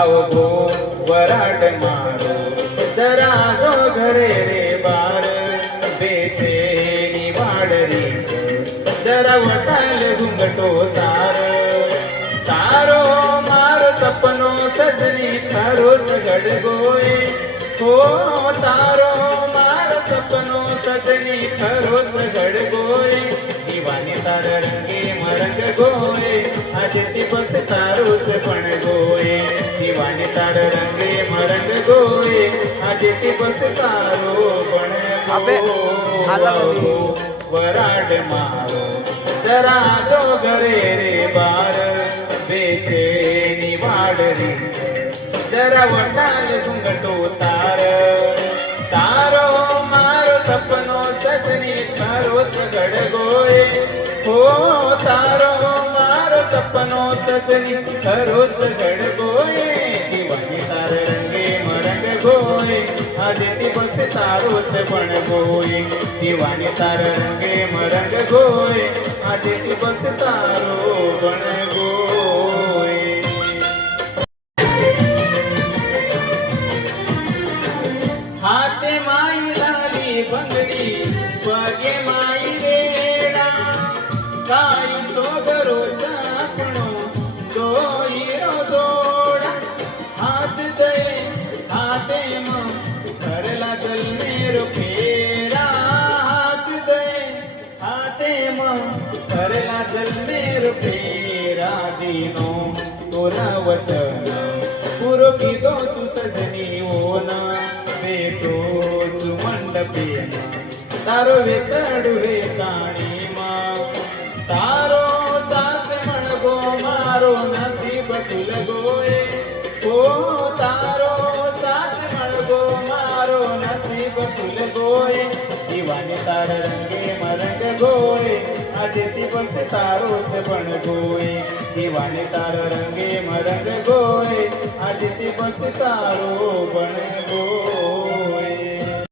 आवगो वराड मारो जरा जो घरे रे बार बेचे निवाडरी जरा वटाल घुंगटो तारो मारो सपनो सजनी थारो गड गोए हो तारो मारो सपनो सजनी थारो गड गोए दीवाने तार रंगे मरंग गोए आज दिवस तारो पण गोए दीवाने तार रंगे मरंग गोए आज दिवस तारो पण गोए वराड मारो जरा दो घरे रे बार बेचे निवाडरी जरा वटाल घुंगटो तारो मारो सपनो सजनी थारो गड गोए हो तारो मारो सपनो सजनी थारो गड गोए दीवानी तार रंगे मरंग गोए आज दिवस तारो पण गोए दीवानी तार रंगे मरंग गोए आज दिवस तारो पण गोए हाते माई लाली बंगडी पगे माई वेडा काई सोगरो चापणो दोईरो जोडा हात दे हाते म करला गल मेरो फेरा हात दे हाते म करला गल मेरो फेरा दिनो तोरा वचन पुरो कीधो तू सजनी ओना बेटो तू मंडपे तारो वेतडू रे काणी मा तारो साथ मणगो मारो नसीब तुल गोए हो तारो साथ मणगो मारो नसीब तुल गोए दीवाने तार रंगे मरंग गोए आज दिवस तारो पण गोए दीवाने तार रंगे मरंग गोए आज दिवस तारो पण